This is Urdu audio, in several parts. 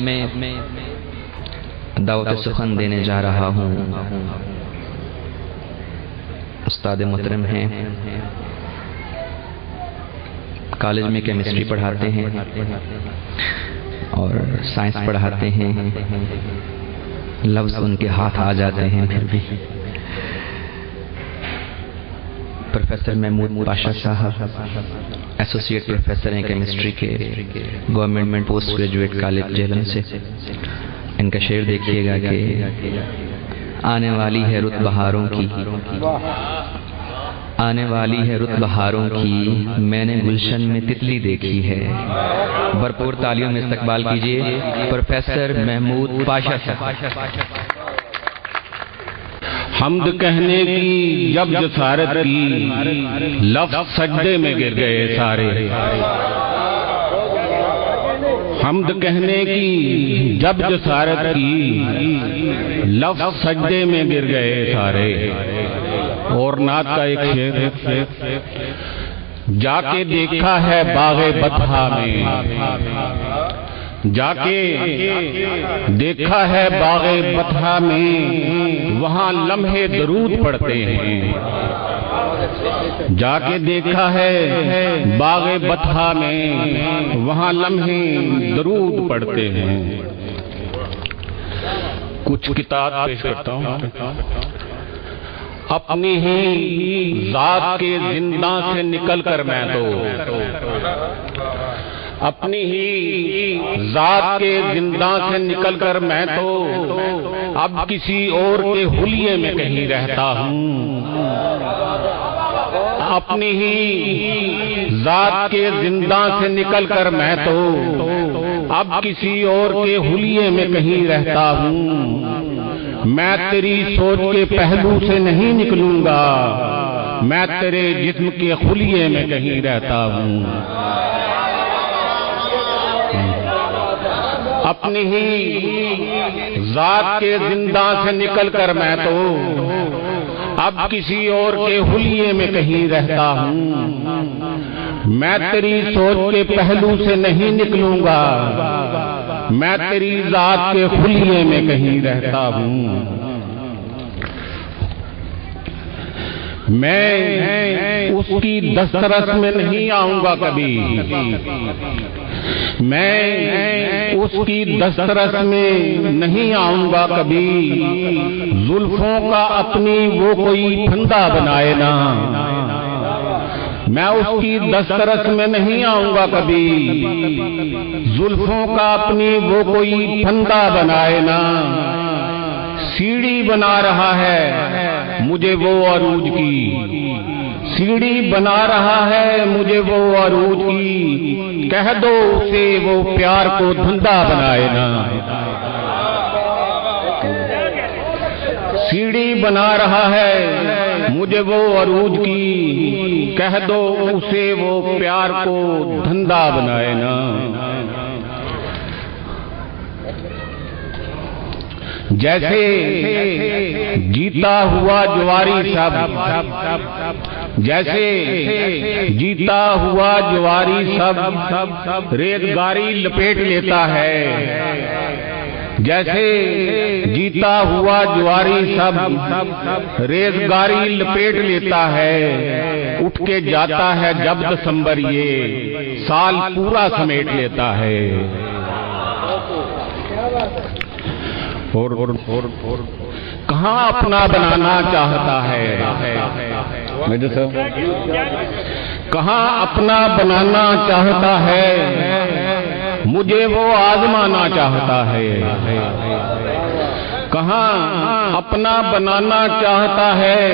میں دعوت سخن دینے جا رہا ہوں۔ استاد محترم ہیں، کالج میں کیمسٹری پڑھاتے ہیں اور سائنس پڑھاتے ہیں، لفظ ان کے ہاتھ آ جاتے ہیں پھر بھی۔ پروفیسر محمود پاشا صاحب ایسوسیٹ پروفیسر ہیں کیمسٹری کے، government post graduate college Jhelum سے۔ ان کا شعر دیکھیے گا کہ آنے والی ہے رت بہاروں کی، آنے والی ہے رت بہاروں کی، میں نے گلشن میں تتلی دیکھی ہے۔ بھرپور تالیوں میں استقبال کیجیے پروفیسر محمود پاشا صاحب۔ حمد کہنے کی جب جسارت کی، لفظ سجدے میں گر گئے سارے۔ حمد کہنے کی جب جسارت کی، لفظ سجدے میں گر گئے سارے۔ اور نعت کا ایک شعر، جا کے دیکھا ہے باغ بطحا میں، جا کے دیکھا ہے باغ بطحا میں، وہاں لمحے درود پڑھتے ہیں۔ جا کے دیکھا ہے باغ بطحا میں، وہاں لمحے درود پڑھتے ہیں۔ کچھ کتاب پیش کرتا ہوں۔ اپنی ہی ذات کے زنداں سے نکل کر میں تو، اپنی ہی ذات کے زنداں سے نکل کر میں تو اب کسی اور کے حلیے میں کہیں رہتا ہوں۔ اپنی ہی ذات کے زنداں سے نکل کر میں تو اب کسی اور کے حلیے میں کہیں رہتا ہوں۔ میں تیری سوچ کے پہلو سے نہیں نکلوں گا، میں تیرے جسم کے خلیے میں کہیں رہتا ہوں۔ اپنی ہی ذات کے زنداں سے نکل کر میں تو اب کسی اور کے حلیے میں کہیں رہتا ہوں۔ میں تیری سوچ کے پہلو سے نہیں نکلوں گا، میں تیری ذات کے خلیے میں کہیں رہتا ہوں۔ میں اس کی دسترس میں نہیں آؤں گا کبھی، میں اس کی دسترس میں نہیں آؤں گا کبھی۔ زلفوں کا اپنی وہ کوئی پھندا بنائے نا، میں اس کی دسترس میں نہیں آؤں گا کبھی۔ زلفوں کا اپنی وہ کوئی پھندا بنائے نا، سیڑھی بنا رہا ہے مجھے وہ عروج کی، سیڑھی بنا رہا ہے مجھے وہ عروج کی، کہہ دو اسے وہ پیار کو دھندا بنائے نا۔ سیڑھی بنا رہا ہے مجھے وہ عروج کی، کہہ دو اسے وہ پیار کو دھندا بنائے نا۔ جیسے جیتا ہوا جواری سب، جیسے جیتا ہوا جواری سب ریزگاری لپیٹ لیتا ہے، جیسے جیتا ہوا جواری سب ریزگاری لپیٹ لیتا ہے، اٹھ کے جاتا ہے جب دسمبر یہ سال پورا سمیٹ لیتا ہے۔ اور کہاں اپنا بنانا چاہتا ہے، کہاں اپنا بنانا چاہتا ہے، مجھے وہ آزمانا چاہتا ہے۔ کہاں اپنا بنانا چاہتا ہے،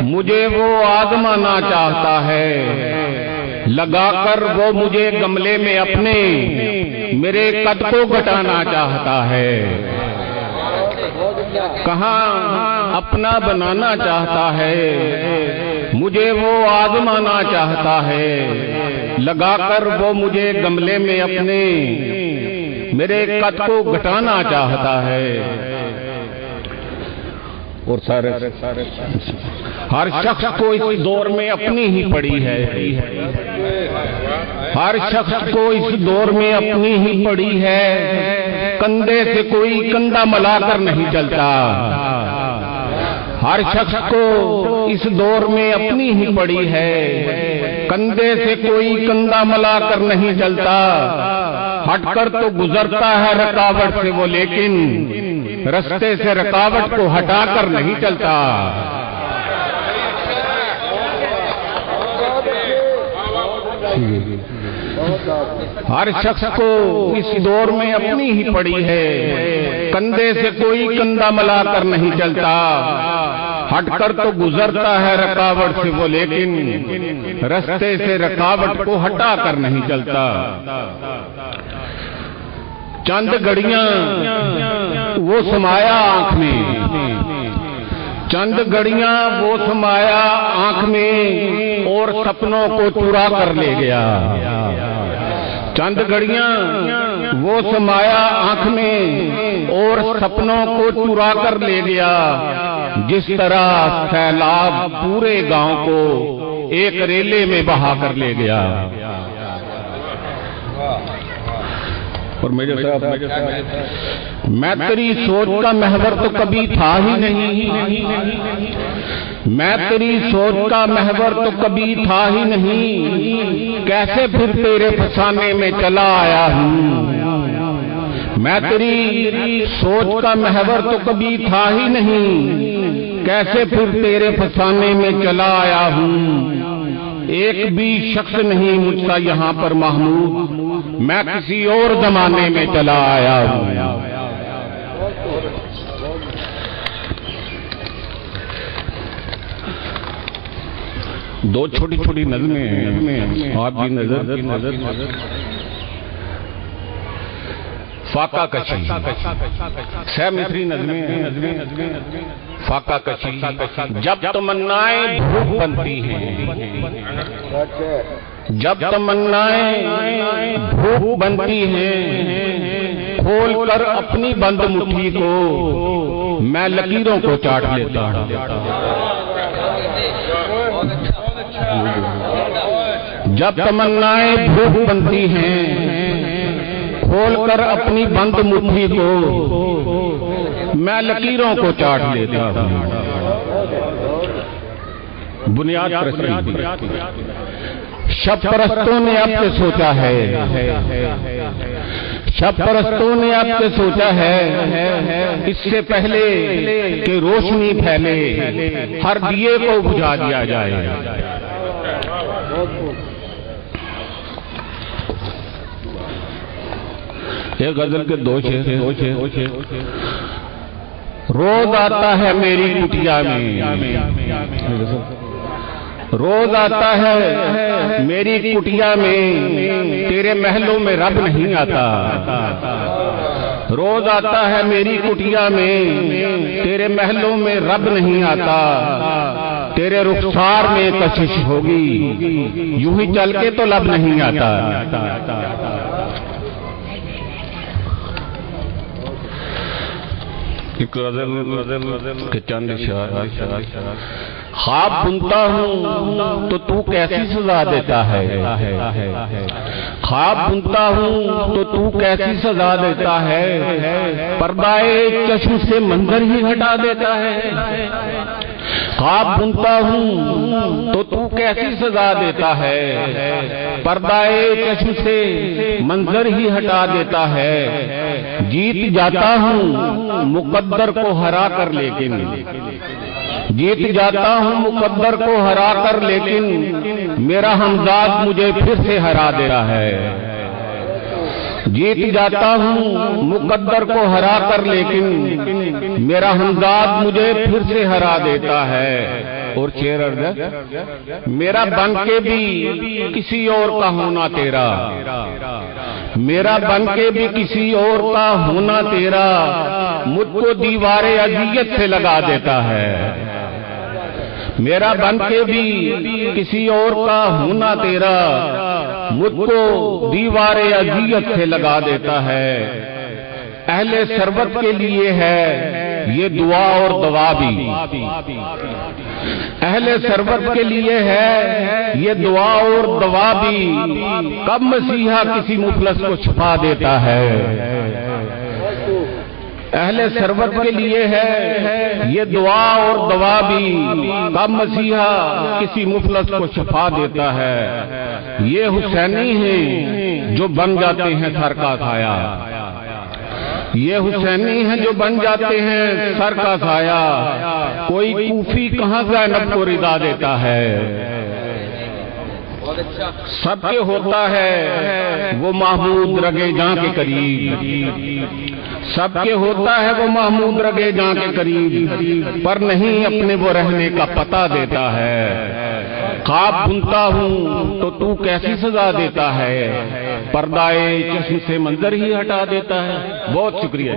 مجھے وہ آزمانا چاہتا ہے، لگا کر وہ مجھے گملے میں اپنے میرے قد کو گھٹانا چاہتا ہے۔ کہاں اپنا بنانا چاہتا ہے، مجھے وہ آزمانا چاہتا ہے، لگا کر وہ مجھے گملے میں اپنے میرے قد کو گھٹانا چاہتا ہے۔ اور سارے ہر شخص کو اس دور میں اپنی ہی پڑی ہے، ہر شخص کو اس دور میں اپنی ہی پڑی ہے، کندھے سے کوئی کندھا ملا کر نہیں چلتا، ہر شخص کو اس دور میں اپنی ہی پڑی ہے، کندھے سے کوئی کندھا ملا کر نہیں چلتا، ہٹ کر تو گزرتا ہے رکاوٹ سے وہ، لیکن رستے سے رکاوٹ کو ہٹا کر نہیں چلتا۔ ہر شخص کو اس دور میں اپنی ہی پڑی ہے، کندھے سے کوئی کندھا ملا کر نہیں چلتا، ہٹ کر تو گزرتا ہے رکاوٹ سے وہ، لیکن رستے سے رکاوٹ کو ہٹا کر نہیں چلتا۔ چند گھڑیاں وہ سمایا آنکھ میں، چند گھڑیاں وہ سمایا آنکھ میں اور سپنوں کو چرا کر لے گیا، چند گھڑیاں وہ سمایا آنکھ میں اور سپنوں کو چرا کر لے گیا، جس طرح سیلاب پورے گاؤں کو ایک ریلے میں بہا کر لے گیا۔ اور میرے صاحب میں تیری سوچ کا محور تو کبھی تھا ہی نہیں، میں تیری سوچ کا محور تو کبھی تھا ہی نہیں، کیسے پھر تیرے فسانے میں چلا آیا ہوں، میں تیری سوچ کا محور تو کبھی تھا ہی نہیں، کیسے پھر تیرے فسانے میں چلا آیا ہوں، ایک بھی شخص نہیں مجھ سا یہاں پر محمود، میں کسی اور زمانے میں چلا آیا ہوں۔ دو چھوٹی چھوٹی نظمیں آپ کی نظر فاقہ کشی، سہ مصری نظمیں فاقہ کشی، جب تمنائیں بھوک بنتی ہیں، جب تمنائیں بھوک بنتی ہیں، کھول کر اپنی بند مٹھی کو میں لکیروں کو چاٹ لیتا ہوں، جب تمنائیں بھوک بنتی ہیں، کھول کر اپنی بند مٹھی کو میں لکیروں کو چاٹ لیتا ہوں۔ بنیاد پرستی، شب پرستوں نے اب سے سوچا ہے، شب پرستوں نے اب سے سوچا ہے، اس سے پہلے کہ روشنی پھیلے ہر دیے کو بجھا دیا جائے۔ ایک غزل کے دو شعر، روز آتا ہے میری کٹیا میں، روز آتا ہے میری کٹیا میں، تیرے محلوں میں رب نہیں آتا، روز آتا ہے میری کٹیا میں، تیرے محلوں میں رب نہیں آتا، تیرے رخسار میں کشش ہوگی، یوں ہی چل کے تو لب نہیں آتا۔ ایک غزل کے چند اشعار، خواب بنتا ہوں تو تو کیسی سزا دیتا ہے، خواب بنتا ہوں تو تو کیسی سزا دیتا ہے، پردہ چشم سے منظر ہی ہٹا دیتا ہے، خواب بنتا ہوں تو تو کیسی سزا دیتا ہے، پردہ چشم سے منظر ہی ہٹا دیتا ہے، جیت جاتا ہوں مقدر کو ہرا کر، لیکن جیت جاتا ہوں مقدر کو ہرا کر، لیکن میرا ہمزاد مجھے پھر سے ہرا دے رہا ہے، جیت جاتا ہوں مقدر کو ہرا کر، لیکن میرا ہمزاد مجھے پھر سے ہرا دیتا ہے۔ اور شعر عرض ہے، میرا بن کے بھی کسی اور کا ہونا تیرا، میرا بن کے بھی کسی اور کا ہونا تیرا، مجھ کو دیوار اذیت سے لگا دیتا ہے، میرا بن کے بھی کسی اور کا ہونا تیرا، مجھ کو دیوار اذیت سے لگا دیتا ہے، اہل ثروت کے لیے ہے یہ دعا اور دوا بھی اہل سربت کے لیے ہے، یہ دعا اور دوا بھی کب مسیحا کسی مفلس کو چھپا دیتا ہے۔ اہل سربت کے لیے ہے یہ دعا اور دوا بھی کب مسیحا کسی مفلس کو چھپا دیتا ہے۔ یہ حسینی ہیں جو بن جاتے ہیں سر کا سایہ، یہ حسینی ہیں جو بن جاتے ہیں سر کا سایہ، کوئی کوفی کہاں زینب کو رضا دیتا ہے۔ سب کے ہوتا ہے وہ محمود رگے جاں کے قریب، سب کے ہوتا ہے وہ محمود رگے جاں کے قریب، پر نہیں اپنے وہ رہنے کا پتہ دیتا ہے۔ خواب بنتا ہوں تو کیسی سزا دیتا ہے، پردائے چشم سے منظر ہی ہٹا دیتا ہے۔ بہت شکریہ۔